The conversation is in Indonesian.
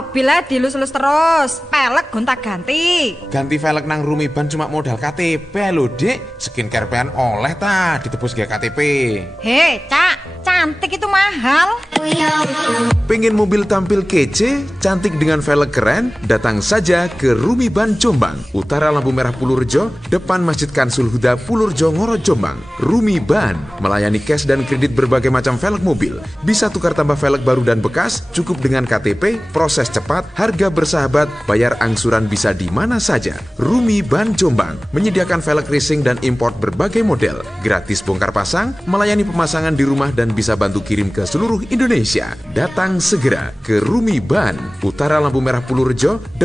mobilnya dilus-lus terus, pelek gonta-ganti. Ganti velg nang Rumiban cuma modal KTP lho, Dik. Skincare pean oleh ta ditebus gaya KTP. Hei, Cak, cantik itu mahal. Pengen mobil tampil kece, cantik dengan velg keren? Datang saja ke Rumiban Jombang, utara lampu merah Pulurjo, depan Masjid Kansul Huda Pulurjo Ngoro Jombang. Rumiban melayani cash dan kredit berbagai macam velg mobil. Bisa tukar tambah velg baru dan bekas, cukup dengan KTP, proses cepat, harga bersahabat, bayar angsuran bisa di mana saja. Rumiban Jombang menyediakan velg racing dan import berbagai model, gratis bongkar pasang, melayani pemasangan di rumah dan bisa bantu kirim ke seluruh Indonesia. Datang segera ke Rumiban, utara lampu merah Pulurjo.